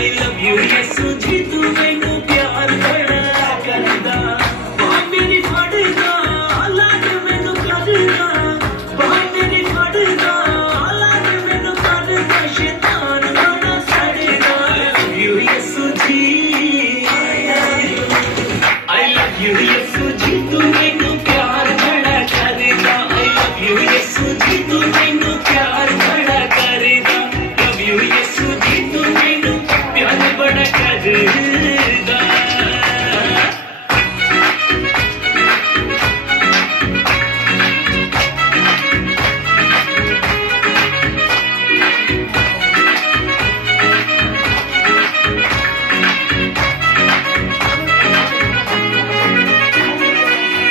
I love you ਯਿਸੂ ਜੀ ਤੂੰ ਮੈਨੂੰ ਪਿਆਰ ਬੜਾ ਕਰਦਾ ਬਾਹ ਮੇਰੀ ਫੜਦਾ ਹਾਲਾਤ ਮੈਨੂੰ ਕਰਦਾ ਬਾਹ ਮੇਰੀ ਫੜਦਾ ਹਾਲਾਤ ਮੈਨੂੰ ਕਰਦਾ ਸ਼ੈਤਾਨ ਬੜਾ ਸੜਦਾ I love you ਯਿਸੂ ਜੀ I love you ਯਿਸੂ ਜੀ ਤੂੰ ਮੈਨੂੰ ਪਿਆਰ ਬੜਾ ਕਰਦਾ I love you ਯਿਸੂ ਜੀ ਤੂੰ ਮੈਨੂੰ ਪਿਆਰ ਬੜਾ ਕਰਦਾ love you ਯਿਸੂ ਜੀ ਤੂੰ ਮੈਨੂੰ ਪਿਆਰ ਬੜਾ ਕਰਦਾ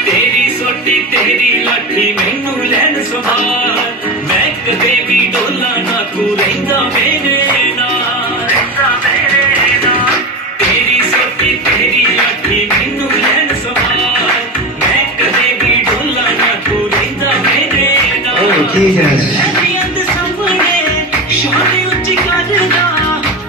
ਤੇਰੀ ਸੋਟੀ ਤੇਰੀ ਲਾਠੀ ਮੈਨੂੰ ਲੈਣ ਸੰਭਾਲ ਮੈਂ ਕਦੇ ਵੀ ਡੋਲਾ ਨਾ ਤੂੰ ਰਹਿੰਦਾ ਮੇਰੇ ਨਾਲ ਤੇਰੀ ਸੋਟੀ ਤੇਰੀ ਲਾਠੀ ਮੈਨੂੰ ਲੈਣ ਸੰਭਾਲ ਮੈਂ ਕਦੇ ਵੀ ਡੋਲਾ ਨਾ ਤੂੰ ਰਹਿੰਦਾ ਮੇਰੇ ਨਾਲ ਫੈਨੀਆਂ ਦੇ ਸਾਹਮਣੇ ਸ਼ਾਨ ਉੱਚੀ ਕਰਦਾ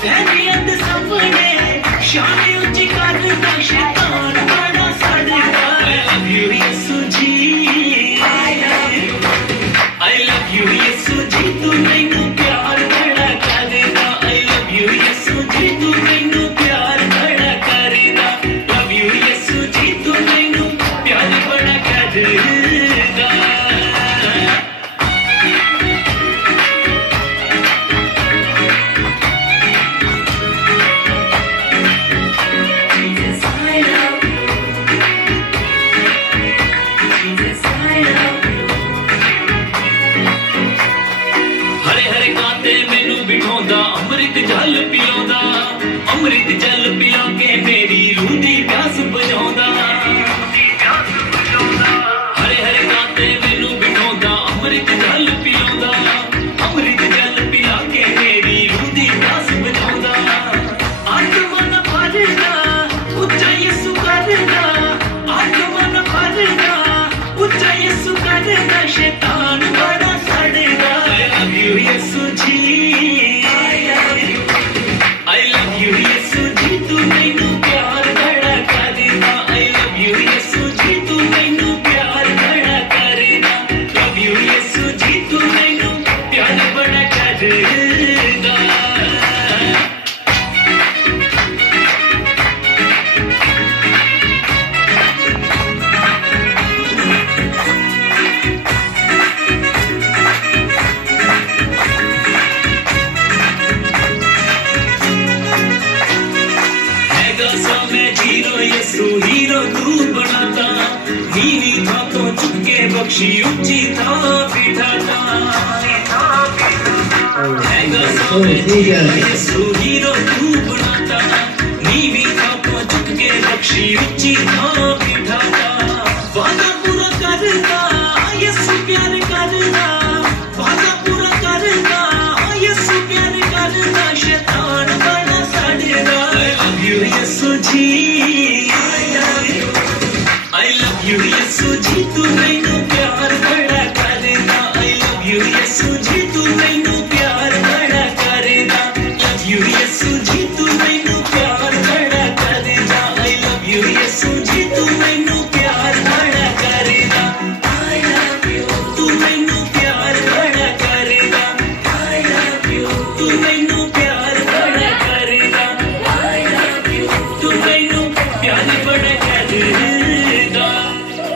ਫੈਨੀਆਂ ਦੇ ਸਾਹਮਣੇ ਸ਼ਾਨ ਉੱਚੀ ਕਰਦਾ ਸ਼ੈਤਾਨ ਬੜਾ ਸੜਦਾ I love you ਯਿਸੂ ਜੀ I love you ਯਿਸੂ ਜੀ ਤੂੰ ਮੈਨੂੰ ਪਿਆਰ ਬੜਾ ਕਰਦਾ I love you ਯਿਸੂ ਜੀ ਤੂੰ ਮੈਨੂੰ ਪਿਆਰ ਬੜਾ ਕਰਦਾ love you ਯਿਸੂ ਜੀ ਤੂੰ ਮੈਨੂੰ ਪਿਆਰ ਬੜਾ ਕਰਦਾ Jesus, I love you. Jesus, I love you. ਹਰੇ ਹਰੇ ਕਾਂਤੇ ਮੈਨੂੰ ਬਿਠਾਉਂਦਾ ਅੰਮ੍ਰਿਤ ਜਲ ਪਿਲਾਉਂਦਾ ਅੰਮ੍ਰਿਤ ਜਲ ਪਿਲਾ ਕੇ ਮੇਰੀ ਰੂਹ ਦੀ ਪਿਆਸ ਬੁਝਾਉਂਦਾ ਹਰੇ ਹਰੇ ਕਾਂਤੇ ਮੈਨੂੰ ਬਿਠਾਉਂਦਾ ਅੰਮ੍ਰਿਤ ਜਲ ਪਿਲਾਉਂਦਾ ਅੰਮ੍ਰਿਤ ਜਲ ਪਿਲਾ ਕੇ ਮੇਰੀ ਰੂਹ ਦੀ ਪਿਆਸ ਬੁਝਾਉਂਦਾ ਆਤਮਨ ਭਰਦਾ ਉੱਚਾ ਯਿਸੂ ਕਰਦਾ ਆਤਮਨ ਭਰਦਾ ਉੱਚਾ ਯਿਸੂ ਕਰਦਾ ਸ਼ੈਤਾਨ ਬੜਾ ਸੜਦਾ I love you ਯਿਸੂ ਜੀ I love you ਯਿਸੂ ਜੀ ਤੂੰ ਮੈਨੂੰ ਪਿਆਰ ਬੜਾ ਕਰਦਾ I love you ਯਿਸੂ ਜੀ ਤੂੰ ਮੈਨੂੰ ਪਿਆਰ ਬੜਾ ਕਰਦਾ love you ਯਿਸੂ ਜੀ ਤੂੰ ਮੈਨੂੰ ਪਿਆਰ ਬੜਾ ਕਰਦਾ ਹੈਗਾ ਸਾਂ ਮੈਂ ਜੀਰੋ ਯਿਸੂ ਹੀਰੋ ਤੂੰ ਬਣਾਤਾ ਨੀਵੀਂ ਥਾਂ ਤੋਂ ਚੁੱਕ ਕੇ ਬਖਸ਼ੀ ਉੱਚੀ ਥਾਂ ਬਿਠਾਤਾ ਹੈਗਾ ਸਾਂ ਮੈਂ ਜੀਰੋ ਯਿਸੂ